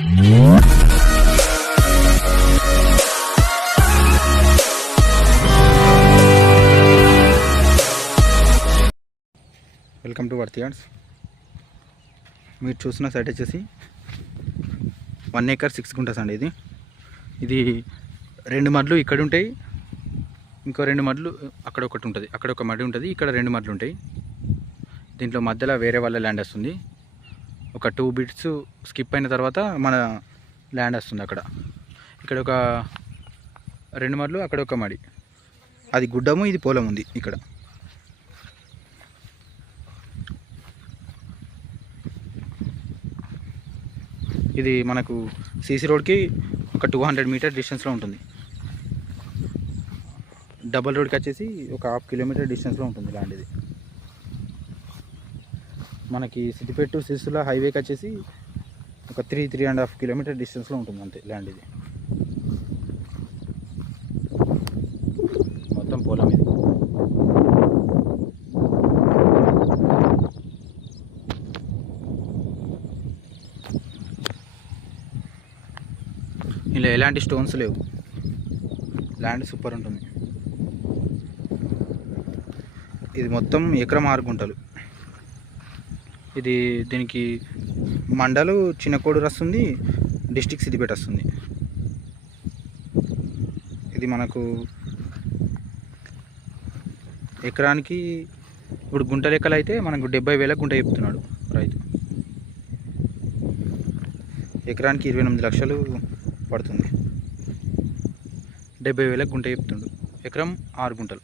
Welcome to worth yards. మీరు చూసిన site వచ్చేసి 1 acre 6 గుంటస్ అండి. ఇది 2 మడ్లు ఇక్కడ ఉంటాయి, ఇంకో 2 మడ్లు అక్కడ ఒకటి ఉంటుంది, అక్కడ ఒక మడి ఉంటుంది, ఇక్కడ 2 మడ్లు ఉంటాయి. దీంట్లో మధ్యలో వేరే వాళ్ళ ల్యాండ్ వస్తుంది. ఒక 2 బిట్స్ స్కిప్ అయిన తర్వాత మన ల్యాండ్ వస్తుంది. ఇక్కడ ఒక 2 మడ్లు, అక్కడ ఒక మడి, అది గుడ్డము, ఇది పొలం ఉంది. ఇక్కడ ఇది మనకు సీసీ రోడ్కి ఒక 200 మీటర్ డిస్టెన్స్లో ఉంటుంది. డబల్ రోడ్కి వచ్చేసి ఒక 1/2 కిలోమీటర్ డిస్టెన్స్లో ఉంటుంది ల్యాండ్. ఇది మనకి సిద్దిపేట టు సిరిసిల్ల హైవేకి వచ్చేసి ఒక 3.5 కిలోమీటర్ డిస్టెన్స్లో ఉంటుంది అంతే ల్యాండ్. ఇది మొత్తం పొలం. ఇది ఇలా ఎలాంటి స్టోన్స్ లేవు, ల్యాండ్ సూపర్ ఉంటుంది. ఇది మొత్తం ఎకరం 6 గుంటలు. దీనికి మండలు చిన్నకోడూరు వస్తుంది, డిస్టిక్ సిద్దిపేట వస్తుంది. ఇది మనకు ఎకరానికి ఇప్పుడు గుంట లెక్కలు అయితే మనకు 70,000 గుంట చెప్తున్నాడు రైతు. ఎకరానికి 28 లక్షలు పడుతుంది. 70,000 గుంట చెప్తుండు. ఎకరం 6 గుంటలు.